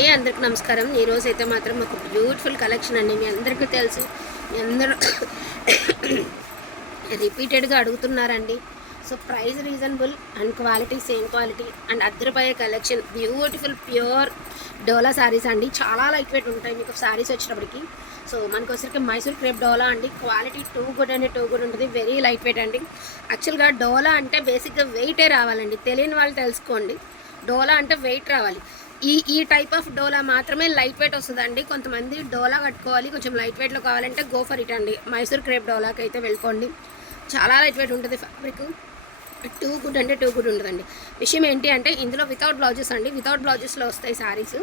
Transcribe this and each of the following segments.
ఏ అందరికి నమస్కారం. ఈరోజు అయితే మాత్రం ఒక బ్యూటిఫుల్ కలెక్షన్ అండి. మీ అందరికీ తెలుసు. మీ అందరూ రిపీటెడ్గా అడుగుతున్నారండి. So price reasonable and quality same quality and అద్దరిపోయే collection beautiful pure Dola sarees అండి. చాలా లైట్ వెయిట్ ఉంటాయి. మీకు శారీస్ వచ్చినప్పటికి. సో మనకు వచ్చరికి మైసూర్ క్రేప్ డోలా అండి. క్వాలిటీ టూ గుడ్ అండి. టూ గుడ్ ఉంటుంది. వెరీ లైట్ వెయిట్ అండి యాక్చువల్గా డోలా అంటే బేసిక్గా వెయిటే రావాలండి. తెలియని వాళ్ళు తెలుసుకోండి. డోలా అంటే వెయిట్ రావాలి. ఈ ఈ టైప్ ఆఫ్ డోలా మాత్రమే లైట్ వెయిట్ వస్తుందండి. కొంతమంది డోలా కట్టుకోవాలి కొంచెం లైట్ వెయిట్లో కావాలంటే గో ఫర్ ఇట్ అండి. మైసూర్ క్రేప్ డోలాకి అయితే వెళ్ళుకోండి చాలా లైట్ వెయిట్ ఉంటుంది. ఫ్యాబ్రిక్ టూ గుడ్ అంటే టూ గుడ్ ఉంటుందండి. విషయం ఏంటి అంటే ఇందులో వితౌట్ బ్లౌజెస్ అండి. వితౌట్ బ్లౌజెస్లో వస్తాయి శారీస్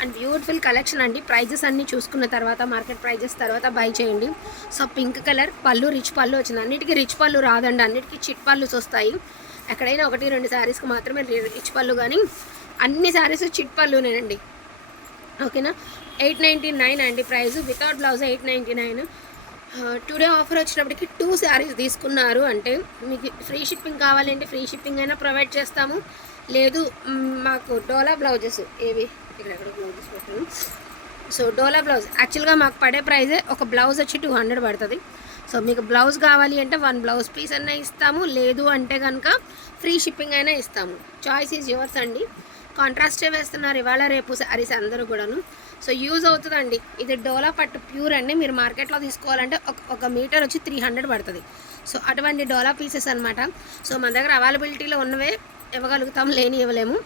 అండ్ బ్యూటిఫుల్ కలెక్షన్ అండి. ప్రైజెస్ అన్నీ చూసుకున్న తర్వాత మార్కెట్ ప్రైజెస్ తర్వాత బై చేయండి. సో పింక్ కలర్ పళ్ళు రిచ్ పళ్ళు వచ్చింది. అన్నిటికీ రిచ్ పళ్ళు రాదండి. అన్నిటికీ చిట్ పళ్ళుస్ వస్తాయి. ఎక్కడైనా ఒకటి రెండు శారీస్కి మాత్రమే రిచ్ పళ్ళు కానీ అన్ని శారీస్ చిట్ పళ్ళునేనండి. ఓకేనా? ఎయిట్ నైంటీ నైన్ అండి price. Without blouse eight ninety nine. Today offer వచ్చినప్పటికి టూ శారీస్ తీసుకున్నారు. అంటే మీకు ఫ్రీ షిప్పింగ్ కావాలంటే ఫ్రీ షిప్పింగ్ అయినా ప్రొవైడ్ చేస్తాము. లేదు మాకు డోలా బ్లౌజెస్ ఏవి? ఇక్కడ బ్లౌజెస్ పెట్టాను. So Dola blouse. యాక్చువల్గా మాకు పడే ప్రైజే ఒక బ్లౌజ్ వచ్చి టూ హండ్రెడ్ పడుతుంది. సో మీకు బ్లౌజ్ కావాలి అంటే వన్ బ్లౌజ్ పీస్ అయినా ఇస్తాము. లేదు అంటే కనుక ఫ్రీ షిప్పింగ్ అయినా ఇస్తాము. చాయిస్ ఈజ్ యువర్స్ అండి. కాంట్రాస్టే వేస్తున్నారు ఇవాళ రేపు శారీస్ అందరూ కూడాను. సో యూజ్ అవుతుందండి. ఇది డోలా పట్టు ప్యూర్ అండి. మీరు మార్కెట్లో తీసుకోవాలంటే ఒక ఒక మీటర్ వచ్చి త్రీ హండ్రెడ్ పడుతుంది. సో అటువంటి డోలా పీసెస్ అనమాట సో మన దగ్గర అవైలబిలిటీలో ఉన్నవే ఇవ్వగలుగుతాం లేని ఇవ్వలేము.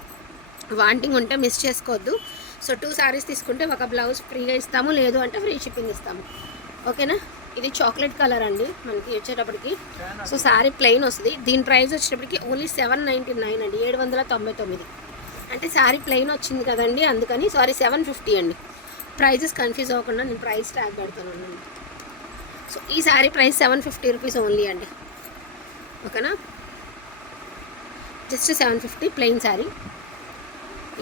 వాంటింగ్ ఉంటే మిస్ చేసుకోవద్దు. సో టూ శారీస్ తీసుకుంటే ఒక బ్లౌజ్ ఫ్రీగా ఇస్తాము లేదు అంటే ఫ్రీ షిప్పింగ్ ఇస్తాము. ఓకేనా? ఇది చాక్లెట్ కలర్ అండి మనకి వచ్చేటప్పటికి. సో శారీ ప్లెయిన్ వస్తుంది. దీని ప్రైస్ వచ్చేటప్పటికి ఓన్లీ సెవెన్ నైంటీ నైన్ అండి. ఏడు వందల తొంభై తొమ్మిది. అంటే శారీ ప్లెయిన్ వచ్చింది కదండి అందుకని సారీ సెవెన్ ఫిఫ్టీ అండి. ప్రైజెస్ కన్ఫ్యూజ్ అవ్వకుండా నేను ప్రైస్ ట్యాగ్ పెడతాను సో ఈ saree price seven fifty rupees only అండి. ఓకేనా? Just seven fifty plain saree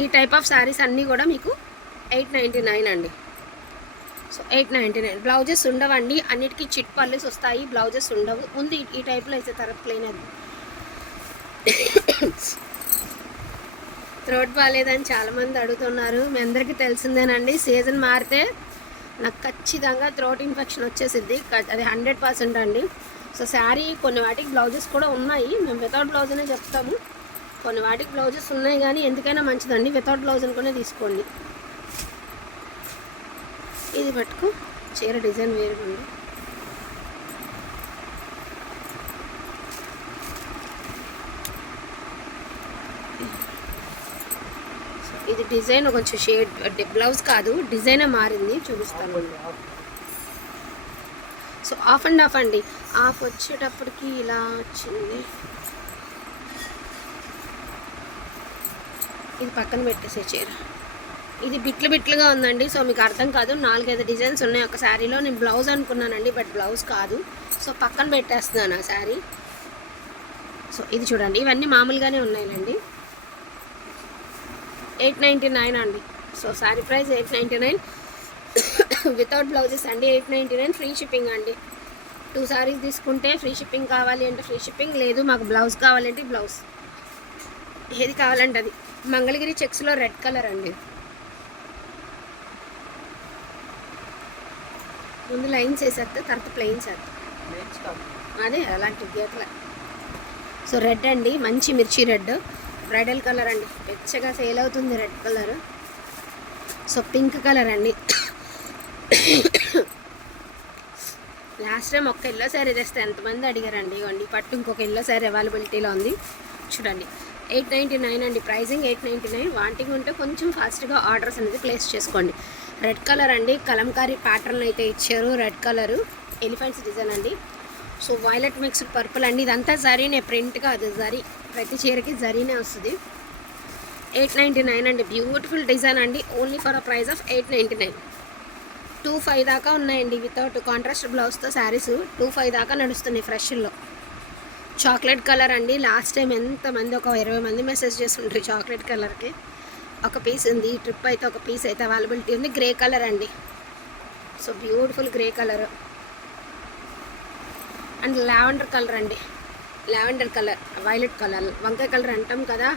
ఈ టైప్ ఆఫ్ శారీస్ అన్నీ కూడా మీకు ఎయిట్ నైంటీ నైన్ అండి. So eight ninety nine blouses ఉండవండి అన్నిటికీ చిట్ పల్లెస్ వస్తాయి బ్లౌజెస్ ఉండవు. ఉంది ఈ టైప్లో అయితే తర్వాత ప్లెయిన్ అది థ్రోట్ బాగాలేదని చాలామంది అడుగుతున్నారు. మీ అందరికీ తెలిసిందేనండి సీజన్ మారితే నాకు ఖచ్చితంగా థ్రోట్ ఇన్ఫెక్షన్ వచ్చేసింది అది హండ్రెడ్ పర్సెంట్ అండి. సో శారీ కొన్ని వాటికి బ్లౌజెస్ కూడా ఉన్నాయి. మేము వితౌట్ బ్లౌజ్ అనే చెప్తాము. కొన్ని వాటికి బ్లౌజెస్ ఉన్నాయి కానీ ఎందుకైనా మంచిదండి. వితౌట్ బ్లౌజ్ అనుకునే తీసుకోండి. ఇది పట్టుకో చీర డిజైన్ వేరుగా ఉంది. ఇది డిజైన్ కొంచెం షేడ్ బ్లౌజ్ కాదు డిజైనే మారింది చూపిస్తాను. సో ఆఫ్ అండ్ ఆఫ్ అండి. ఆఫ్ వచ్చేటప్పటికి ఇలా వచ్చింది. ఇది పక్కన పెట్టేసే చీర. ఇది బిట్లు బిట్లుగా ఉందండి సో మీకు అర్థం కాదు. నాలుగైదు డిజైన్స్ ఉన్నాయి. ఒక శారీలో నేను బ్లౌజ్ అనుకున్నానండి బట్ బ్లౌజ్ కాదు. సో పక్కన పెట్టేస్తున్నాను ఆ శారీ. సో ఇది చూడండి ఇవన్నీ మామూలుగానే ఉన్నాయండి ఎయిట్ నైంటీ నైన్ అండి. So saree price eight ninety nine. Without blouses అండి eight ninety nine free shipping అండి. టూ శారీస్ తీసుకుంటే ఫ్రీ షిప్పింగ్ కావాలి అంటే ఫ్రీ షిప్పింగ్ లేదు మాకు బ్లౌజ్ కావాలంటే బ్లౌజ్. ఏది కావాలంటే అది. మంగళగిరి చెక్స్లో రెడ్ కలర్ అండి. ముందు లైన్స్ వేసేస్తే తర్వాత ప్లెయిన్స్ అదే అలాంటి గీతలే సో రెడ్ అండి మంచి మిర్చి రెడ్. బ్రైడల్ కలర్ అండి. వెచ్చగా సేల్ అవుతుంది red colour. So pink colour అండి. లాస్ట్ టైం ఒక్క ఎల్లో శారీ తెస్తే ఎంతమంది అడిగారండి? ఇవ్వండి పట్టు ఇంకొక ఎల్లో శారీ అవైలబిలిటీలో ఉంది. చూడండి. ఎయిట్ నైంటీ నైన్ అండి. Pricing eight ninety nine. Wanting ఉంటే కొంచెం ఫాస్ట్గా ఆర్డర్స్ అనేది ప్లేస్ చేసుకోండి. రెడ్ కలర్ అండి. కలంకారీ ప్యాటర్న్ అయితే ఇచ్చారు. Red colour. ఎలిఫెంట్స్ డిజైన్ అండి. సో వైలెట్ మిక్స్డ్ పర్పుల్ అండి. ఇదంతా జరీనే ప్రింట్ కాదు జరీ ప్రతి చీరకి జరీనే వస్తుంది. ఎయిట్ నైంటీ నైన్ అండి. బ్యూటిఫుల్ డిజైన్ అండి. Only for a price of eight ninety nine two five దాకా ఉన్నాయండి వితౌట్ కాంట్రాస్ట్ బ్లౌజ్తో శారీస్ టూ ఫైవ్ దాకా నడుస్తున్నాయి ఫ్రెష్లో చాక్లెట్ కలర్ అండి. లాస్ట్ టైం ఎంతమంది ఒక ఇరవై మంది మెసేజ్ చేస్తుంటారు చాక్లెట్ కలర్కి ఒక పీస్ ఉంది. ఈ ట్రిప్ అయితే ఒక పీస్ అయితే అవైలబిలిటీ ఉంది. గ్రే కలర్ అండి. So beautiful grey colour and lavender colour అండి. లావెండర్ కలర్ వైలెట్ కలర్ వంకాయ కలర్ అంటాం కదా.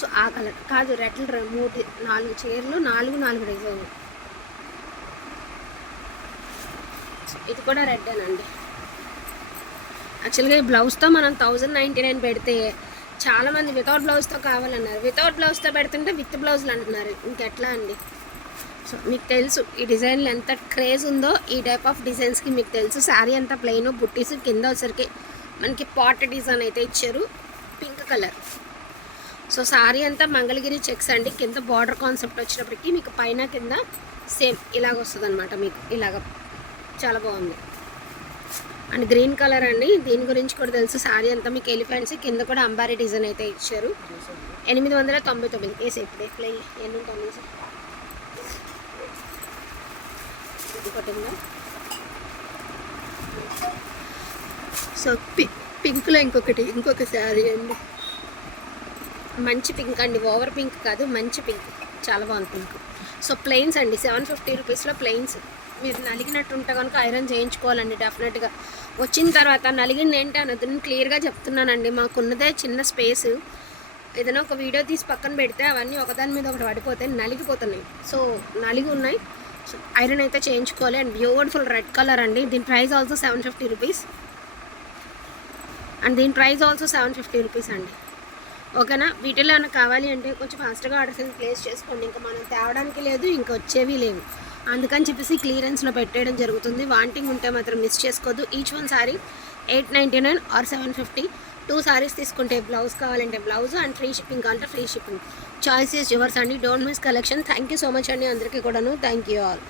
సో ఆ కలర్ కాదు రెడ్లు మూడు నాలుగు చీరలు నాలుగు నాలుగు డిజైన్ ఇది కూడా రెడ్డేనండి యాక్చువల్గా ఈ బ్లౌజ్తో మనం థౌజండ్ నైంటీ నైన్ పెడితే చాలామంది వితౌట్ బ్లౌజ్తో కావాలన్నారు. వితౌట్ బ్లౌజ్తో పెడుతుంటే విత్ బ్లౌజ్లు అంటున్నారు. ఇంకెట్లా అండి? సో మీకు తెలుసు ఈ డిజైన్లు ఎంత క్రేజ్ ఉందో ఈ టైప్ ఆఫ్ డిజైన్స్కి మీకు తెలుసు. శారీ అంతా ప్లెయిన్ బుట్టీస్ కింద వచ్చరికి మనకి పాట్ డిజైన్ అయితే ఇచ్చారు. Pink colour. సో శారీ అంతా మంగళగిరి చెక్స్ అండి. కింద బార్డర్ కాన్సెప్ట్ వచ్చినప్పటికీ మీకు పైన కింద సేమ్ ఇలాగ వస్తుంది అనమాట మీకు. ఇలాగ చాలా బాగుంది. అండ్ గ్రీన్ కలర్ అండి. దీని గురించి కూడా తెలుసు. శారీ అంతా మీకు ఎలిఫెంట్స్ కింద కూడా అంబారీ డిజైన్ అయితే ఇచ్చారు. ఎనిమిది వందల తొంభై తొమ్మిది. కేసు ఇప్పుడే ప్లే ఎన్ని ఉంటుంది ఒకటి ఉందా సో పి పింక్లో ఇంకొకటి ఇంకొక శారీ అండి. మంచి పింక్ అండి ఓవర్ పింక్ కాదు మంచి పింక్. చాలా బాగుంది పింక్ సో ప్లెయిన్స్ అండి సెవెన్ ఫిఫ్టీ రూపీస్లో ప్లెయిన్స్. మీరు నలిగినట్టు ఉంటే కనుక ఐరన్ చేయించుకోవాలండి డెఫినెట్గా. వచ్చిన తర్వాత నలిగింది ఏంటి అన్నది నేను క్లియర్గా చెప్తున్నానండి మాకున్నదే చిన్న స్పేస్. ఏదైనా ఒక వీడియో తీసి పక్కన పెడితే అవన్నీ ఒకదాని మీద ఒకటి పడిపోతే నలిగిపోతున్నాయి. సో నలిగి ఉన్నాయి. సో ఐరన్ అయితే చేయించుకోవాలి. అండ్ బ్యూటిఫుల్ రెడ్ కలర్ అండి. దీని price also seven fifty rupees. And దీని price also seven fifty rupees అండి. ఓకేనా? వీటిలో ఏమైనా కావాలి అంటే కొంచెం ఫాస్ట్గా ఆర్డర్స్ అనేది ప్లేస్ చేసుకోండి. ఇంకా మనం తేవడానికి లేదు ఇంకా వచ్చేవి లేవు. అందుకని చెప్పేసి క్లియరెన్స్లో పెట్టేయడం జరుగుతుంది. వాంటింగ్ ఉంటే మాత్రం మిస్ చేసుకోవద్దు. Each one saree eight ninety nine or seven fifty two sarees తీసుకుంటే బ్లౌజ్ కావాలంటే బ్లౌజ్ అండ్ ఫ్రీ షిప్పింగ్ కావాలంటే free shipping choice is yours అండి. Don't miss collection thank you so much అండి అందరికీ కూడాను. Thank you all